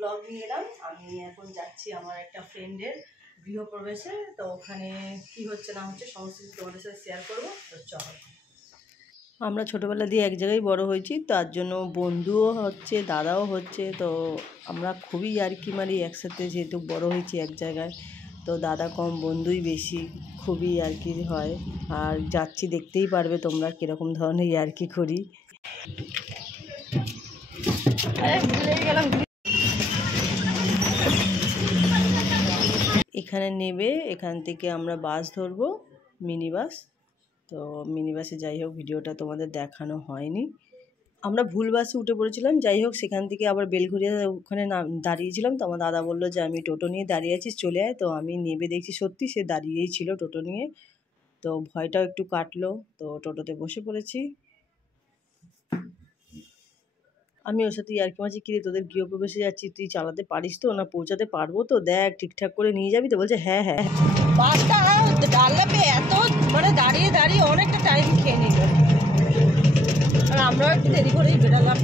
Blog নিয়ে এলাম। আমি এখন যাচ্ছি আমার একটা ফ্রেন্ডের গৃহপ্রবেশে, তো ওখানে কি হচ্ছে না হচ্ছে সমস্ত কিছু তোমাদের সাথে শেয়ার করবো। তো চলো, আমরা ছোটোবেলা দিয়ে এক জায়গায় বড় হয়েছি, তার জন্য বন্ধুও হচ্ছে, দাদাও হচ্ছে, তো আমরা খুবই ইয়ার্কি মারি একসাথে, যেহেতু বড় হয়েছি এক জায়গায়। তো দাদা কম, বন্ধুই বেশি, খুবই ইয়ার্কি হয়। আর যাচ্ছি, দেখতেই পারবে তোমরা কীরকম ধরনের ইয়ার্কি করি। এখানে নেবে, এখান থেকে আমরা বাস ধরবো, মিনি বাস। তো মিনি বাসে যাই হোক, ভিডিওটা তোমাদের দেখানো হয়নি। আমরা ভুল বাসে উঠে পড়েছিলাম। যাই হোক, সেখান থেকে আবার বেলঘরিয়া ওখানে দাঁড়িয়েছিলাম। তো আমার দাদা বললো যে আমি টোটো নিয়ে দাঁড়িয়ে আছি, চলে আয়। তো আমি নেবে দেখছি সত্যি সে দাঁড়িয়েই ছিল টোটো নিয়ে। তো ভয়টাও একটু কাটলো, তো টোটোতে বসে পড়েছি। আমি ওর সাথে ইয়ার্কি মারছি, কিরে তোদের গৃহপ্রবেশে যাচ্ছি, তুই চালাতে পারিস তো, না পৌঁছাতে পারবো তো, দেখ ঠিকঠাক করে নিয়ে যাবি তো? বলছে হ্যাঁ হ্যাঁ। বাসটা ডাল্লাপে এত মানে দাঁড়িয়ে দাঁড়িয়ে অনেকটা টাইম খেয়ে নিল, আর আমরাও একটু দেরি করেই বেরোলাম।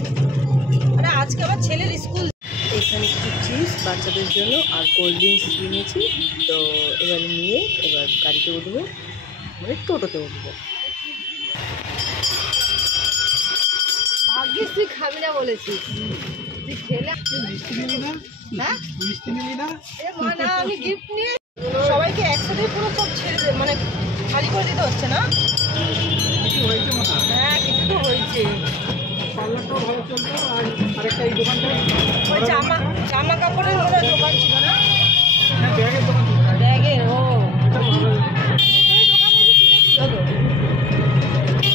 মানে আজকে আমার ছেলের স্কুল। এখানে কিছু চিপস বাচ্চাদের জন্য আর কোল্ড ড্রিঙ্কস কিনেছি। তো এবারে নিয়ে এবার গাড়িতে উঠবো, মানে টোটোতে উঠবো। ভাগ্যিস তুই খাবি না বলেছিস, তুই খেলে মিষ্টি নিলি না? হ্যাঁ মিষ্টি নিলি না? না, আমি গিফট নিয়ে সবাইকে একসাথে পুরো সব ছেড়ে মানে খালি করে দিতে হচ্ছে না? কিছু হয়েছে মনে হয়। হ্যাঁ কিছু তো হয়েছে। পার্লারটাও ভালো চলতো। আর আরেকটা এই দোকানটা ওই জামা কাপড়ের মনে দোকান ছিল না? হ্যাঁ ব্যাগের দোকান। ব্যাগের? ও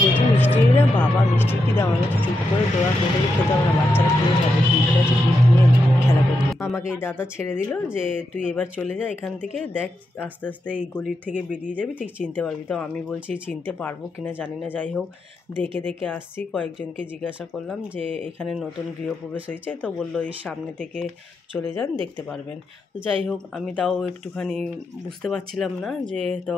বলছি মিষ্টি না বাবা, মিষ্টি কি দাম? আমি চুপ করে দোয়া করে খেতে হবে না, বাচ্চারা খেয়ে যাবে। ঠিক আছে, গিফট নিয়ে খেলা করতে। আমাকে এই দাদা ছেড়ে দিল যে তুই এবার চলে যা এখান থেকে, দেখ আস্তে আস্তে এই গলির থেকে বেরিয়ে যাবি, ঠিক চিনতে পারবি। তো আমি বলছি চিনতে পারবো কিনা জানি না। যাই হোক, দেখে দেখে আসছি। কয়েকজনকে জিজ্ঞাসা করলাম যে এখানে নতুন গৃহপ্রবেশ হয়েছে, তো বললো এই সামনে থেকে চলে যান, দেখতে পারবেন। তো যাই হোক, আমি তাও একটুখানি বুঝতে পারছিলাম না যে, তো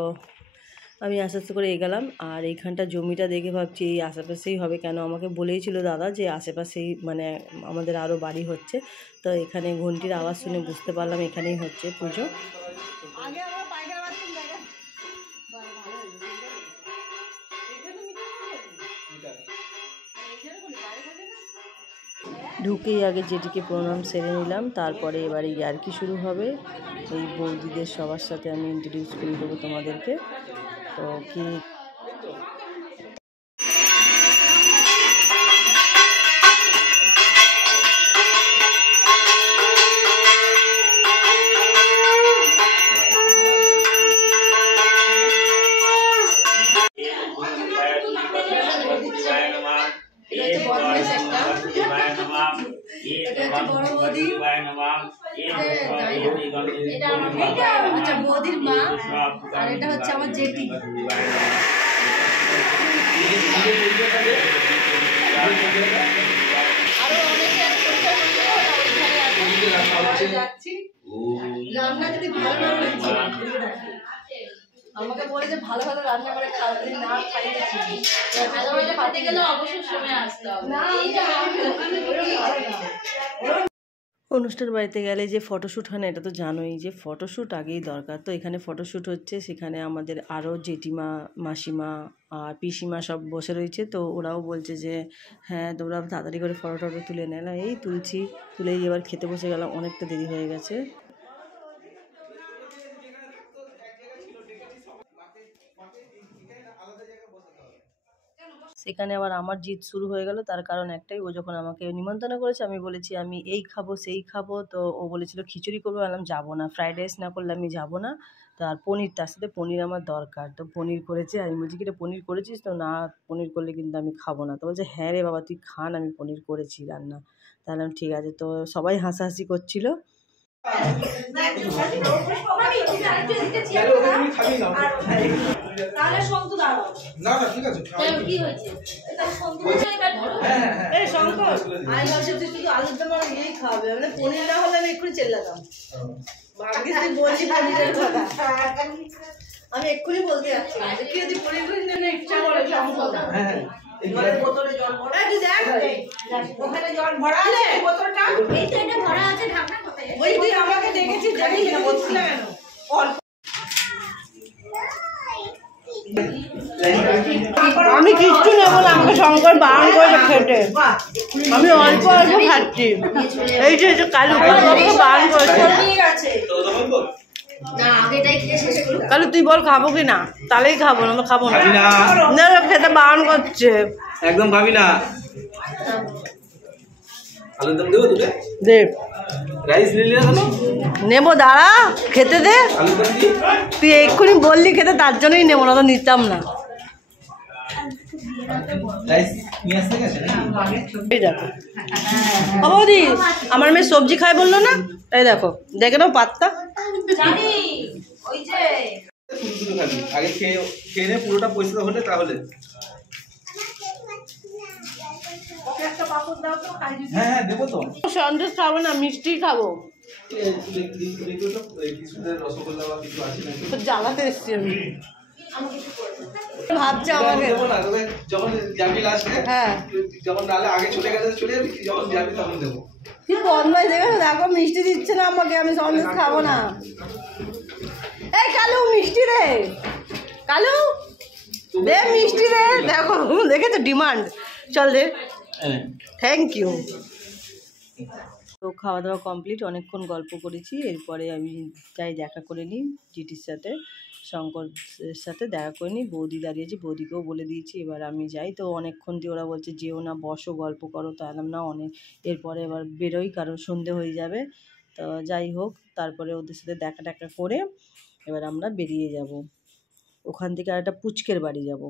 আমি আস্তে আস্তে করে এগোলাম। আর এইখানটা জমিটা দেখে ভাবছি এই আশেপাশেই হবে, কেন আমাকে বলেই ছিল দাদা যে আশেপাশেই মানে আমাদের আরও বাড়ি হচ্ছে। তো এখানে ঘন্টির আওয়াজ শুনে বুঝতে পারলাম এখানেই হচ্ছে পুজো। ঢুকেই আগে যেটিকে প্রণাম সেরে নিলাম, তারপরে এবারে ইয়ার্কি শুরু হবে। এই বৌদিদের সবার সাথে আমি ইন্ট্রোডিউস করে দেবো তোমাদেরকে। তো কি বৌদির মা, আর এটা হচ্ছে আমার জেঠি। আরো অনেকে যাচ্ছি। রান্না যদি ভালো না হয়েছে আমাকে বলে যে ভালো ভালো রান্না করে খাওয়াতে, না খাইয়েছি খাতে গেলে অবশ্যই সময় আসতে হবে। অনুষ্ঠান বাড়িতে গেলে যে ফটোশ্যুট হয় না, এটা তো জানোই যে ফটোশ্যুট আগেই দরকার। তো এখানে ফটোশ্যুট হচ্ছে, সেখানে আমাদের আরও জেঠিমা, মাসিমা আর পিসিমা সব বসে রয়েছে। তো ওরাও বলছে যে হ্যাঁ তোমরা তাড়াতাড়ি করে ফটো টটো তুলে নেয় না। এই তুলেই এবার খেতে বসে গেলাম, অনেকটা দেরি হয়ে গেছে। সেখানে আবার আমার জিদ শুরু হয়ে গেল। তার কারণ একটাই, ও যখন আমাকে নিমন্ত্রণ করেছে আমি বলেছি আমি এই খাবো সেই খাবো। তো ও বলেছিল খিচুড়ি করবো, বললাম যাবো না, ফ্রাইড রাইস না করলে আমি যাবো না। তার পনির, তার সাথে পনির আমার দরকার। তো পনির করেছে। আমি বলছি কি রে পনির করেছিস? তো না, পনির করলে কিন্তু আমি খাবো না। তো বলছে হ্যাঁ রে বাবা তুই খান, আমি পনির করেছি রান্না। তাহলে ঠিক আছে। তো সবাই হাসাহাসি করছিল। পনির না হলে আমি এক্ষুনি চেল্লাতাম। আমি এক্ষুনি বলতে যাচ্ছি কি যদি পনির ইচ্ছা করে বোতলে জল ভরা, ওখানে জল ভরা আছে, বোতলটা এই তো এটা ভরা আছে, ঢাকনা ওই তুই আমাকে দেখেছিস জানিস না বলছিলাম কেন অল্প আমি কিচ্ছু নেবো না, আমাকে শঙ্কর বারণ করে খেতে, আমি অল্প অল্প খাচ্ছি। এই যে কালু আমাকে বারণ করেছে। কালু তুই বল খাবো কি না, তাহলেই খাবো, না তো খাবো না। না খেতে বারণ করছে, একদম খাবি না। আলুর দম দেবো তোকে? দে। রাইস নিলি না কেন? নেবো, দাঁড়া খেতে দে। আলুর দম কি? তুই এক্ষুনি বললি খেতে, তার জন্যই নেবো, না তো নিতাম না। রাইস নিয়ে আসতে গেছে না? এই দেখো বৌদি, আমার মেয়ে সবজি খায় বললো না, এই দেখো দেখে নাও পাত্তা। শুধু খাবি, আগে খেয়ে নে পুরোটা পরিষ্কার হলে তাহলে। হ্যাঁ হ্যাঁ দেবো তো। সন্দেশ খাবো না, মিষ্টি খাবো। রসগোল্লা বা কিছু আছে নাকি? জ্বালাতে এসছি আমি, ভাবছে আমাকে। দেবো না তোকে, যখন যাবি লাস্টে। হ্যাঁ, যখন নাহলে আগে চলে গেলে চলে যাবি, যখন যাবি তখন দেবো। কি বদমাইশ দেখো, দেখো মিষ্টি দিচ্ছে না আমাকে, আমি সন্দেশ খাবো না। এই কালু মিষ্টি দে, কালু দে মিষ্টি দে। দেখো দেখেছো ডিমান্ড, চল দে। Thank you. তো খাওয়া দাওয়া কমপ্লিট, অনেকক্ষণ গল্প করেছি। এরপরে আমি যাই দেখা করে নিই জিটির সাথে, শঙ্করের সাথে দেখা করে নিই। বৌদি দাঁড়িয়েছি, বৌদিকেও বলে দিয়েছি এবার আমি যাই। তো অনেকক্ষণ দিয়ে ওরা বলছে যেও না, বসো গল্প করো, তো এলাম না অনেক, এরপরে এবার বেরোই কারণ সন্ধে হয়ে যাবে। তো যাই হোক, তারপরে ওদের সাথে দেখা টাকা করে এবার আমরা বেরিয়ে যাব। ওখান থেকে আর একটা পুচকের বাড়ি যাব।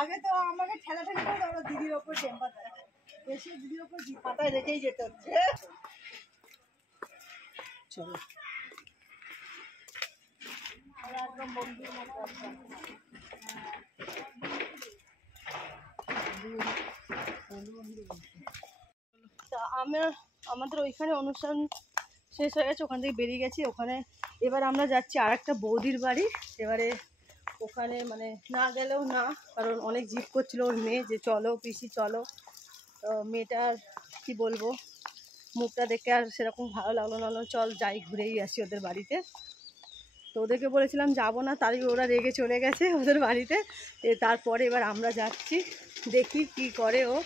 আগে তো আমাকে ঠেলাঠেলি করে আমরা দিদির ওপর টেম্পার দেয়, এসে দিদির ওপর পাতায় রেখেই যেতে হচ্ছে। চলো একদম বন্ধুর মতো। আমাদের ওইখানে অনুষ্ঠান শেষ হয়ে গেছে, ওখান থেকে বেরিয়ে গেছি। ওখানে এবার আমরা যাচ্ছি আর একটা বৌদির বাড়ি। এবারে ওখানে মানে না গেলেও না, কারণ অনেক জিদ করছিল ওর মেয়ে যে চলো পিসি চলো। তো মেয়েটার কি বলবো, মুখটা দেখে আর সেরকম ভালো লাগলো না, চল যাই ঘুরেই আসি ওদের বাড়িতে। তো ওদেরকে বলেছিলাম যাবো না, তারই ওরা রেগে চলে গেছে ওদের বাড়িতে। তারপরে এবার আমরা যাচ্ছি, দেখি কি করে ও,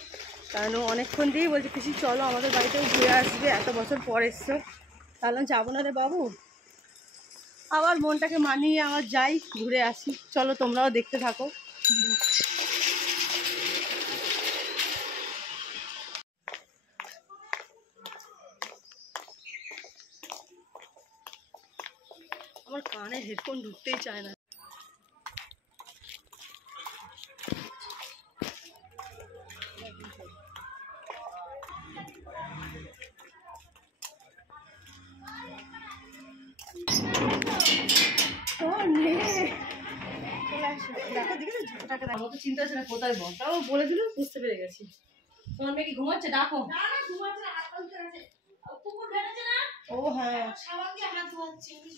কারণ ও অনেকক্ষণ দিয়েই বলছে পিসি চলো আমাদের বাড়িতেও ঘুরে আসবে, এত বছর পর এসছো। তাহলে যাবো না রে বাবু, আবার মনটাকে মানিয়ে আমার যাই ঘুরে আসি। চলো তোমরাও দেখতে থাকো। আমার কানে হেডফোন ঢুকতেই চায় না। চিন্তা হচ্ছে না কোথায় বল, তাও বলে দিল, বুঝতে পেরে গেছি। তোমার মেয়ে কি ঘুমাচ্ছে? ডাকো। ও হ্যাঁ,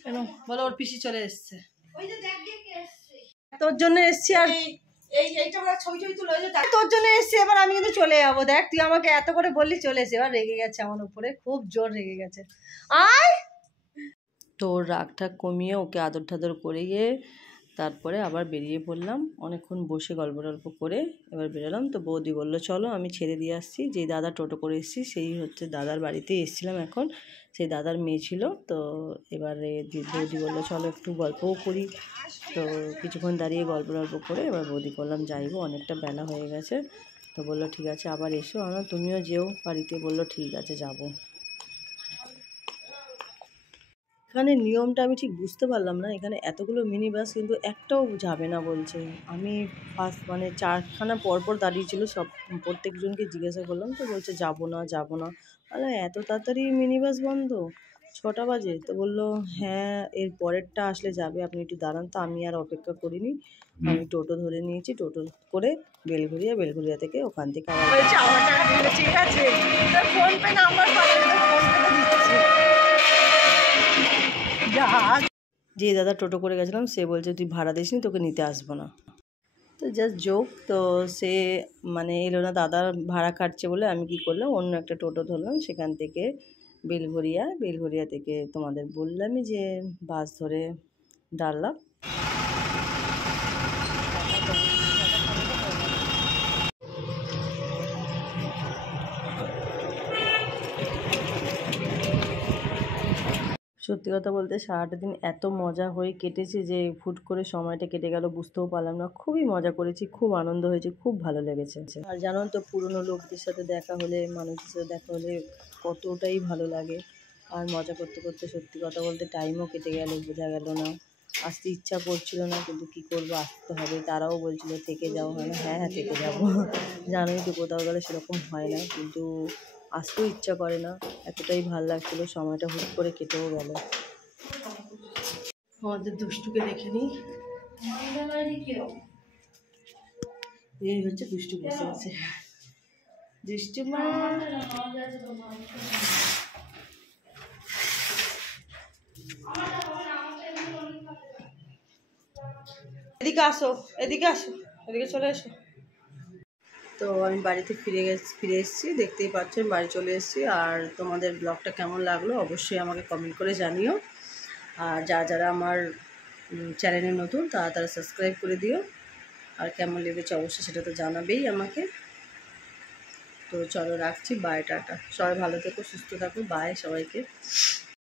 কেন বলো, ওর পিসি চলে এসছে, তোর জন্য এসছি। আর তোর জন্য এসছি, এবার আমি কিন্তু চলে যাবো। দেখ তুই আমাকে এত করে বললি, চলে এসে এবার রেগে গেছে আমার উপরে, খুব জোর রেগে গেছে। আয় তো ওর রাগটা কমিয়ে ওকে আদর ঠাদর করিয়ে তারপরে আবার বেরিয়ে পড়লাম। অনেকক্ষণ বসে গল্প টল্প করে এবার বেরোলাম। তো বৌদি বললো চলো আমি ছেড়ে দিয়ে আসছি, যেই দাদা টোটো করে এসেছি সেই হচ্ছে দাদার বাড়িতেই এসেছিলাম এখন, সেই দাদার মেয়ে ছিল। তো এবারে বৌদি বললো চলো একটু গল্পও করি। তো কিছুক্ষণ দাঁড়িয়ে গল্প টল্প করে এবার বৌদি করলাম যাইবো, অনেকটা বেলা হয়ে গেছে। তো বললো ঠিক আছে আবার এসো, আমার তুমিও যেও বাড়িতে। বললো ঠিক আছে যাবো। এখানে নিয়মটা আমি ঠিক বুঝতে পারলাম না, এখানে এতগুলো মিনি বাস কিন্তু একটাও যাবে না বলছে। আমি ফার্স্ট মানে 4খানা পরপর দাঁড়িয়েছিল, সব প্রত্যেকজনকে জিজ্ঞাসা করলাম, তো বলছে যাবো না যাবো না। আরে এত তাড়াতাড়ি মিনি বাস বন্ধ, 6টা বাজে? তো বললো হ্যাঁ এর পরেরটা আসলে যাবে, আপনি একটু দাঁড়ান। তো আমি আর অপেক্ষা করিনি, আমি টোটো ধরে নিয়েছি, টোটো করে বেলঘরিয়া থেকে ওখান থেকে আবার ঠিক আছে ফোন পে নাম্বার দিচ্ছি। যে দাদা টোটো করে গেছিলাম সে বলছে তুই ভাড়া দিসনি, তোকে নিতে আসবো না। তো জাস্ট জোক। তো সে মানে এলো না, দাদার ভাড়া কাটছে বলে আমি কি করলাম, অন্য একটা টোটো ধরলাম, সেখান থেকে বেলঘরিয়া থেকে তোমাদের বললামই যে বাস ধরে ডাললাম। সত্যি কথা বলতে সারাটা দিন এত মজা হয়ে কেটেছে যে ফুট করে সময়টা কেটে গেল বুঝতেও পারলাম না। খুবই মজা করেছি, খুব আনন্দ হয়েছে, খুব ভালো লেগেছে। আর জানো তো পুরনো লোকদের সাথে দেখা হলে, মানুষদের সাথে দেখা হলে কতটাই ভালো লাগে। আর মজা করতে করতে সত্যি কথা বলতে টাইমও কেটে গেল, বোঝা গেল না। আসতে ইচ্ছা করছিল না, কিন্তু কী করবো, আসতে হবে। তারাও বলছিল থেকে যাও, হয় না, হ্যাঁ হ্যাঁ থেকে যাবো। জানোই তো কোথাও গেলে সেরকম হয় না, কিন্তু আসতেও ইচ্ছা করে না। এতটাই ভালো লাগছিলো, সময়টা হুট করে কেটেও গেল। আমাদের দুষ্টুকে দেখে নিই। এই হচ্ছে দুষ্টু, বসে আছে দুষ্টু মা। এদিকে আসো, এদিকে আসো, এদিকে চলে এসো। তো আমি বাড়িতে ফিরে এসেছি, দেখতেই পাচ্ছ আমি বাড়ি চলে এসেছি। আর তোমাদের ব্লগটা কেমন লাগলো অবশ্যই আমাকে কমেন্ট করে জানিও। আর যারা আমার চ্যানেলে নতুন তারা সাবস্ক্রাইব করে দিও। আর কেমন লেগেছে অবশ্যই সেটা তো জানাবেই আমাকে। তো চলো রাখছি, বাই, টাটা। সবাই ভালো থেকো, সুস্থ থাকো, বাই সবাইকে।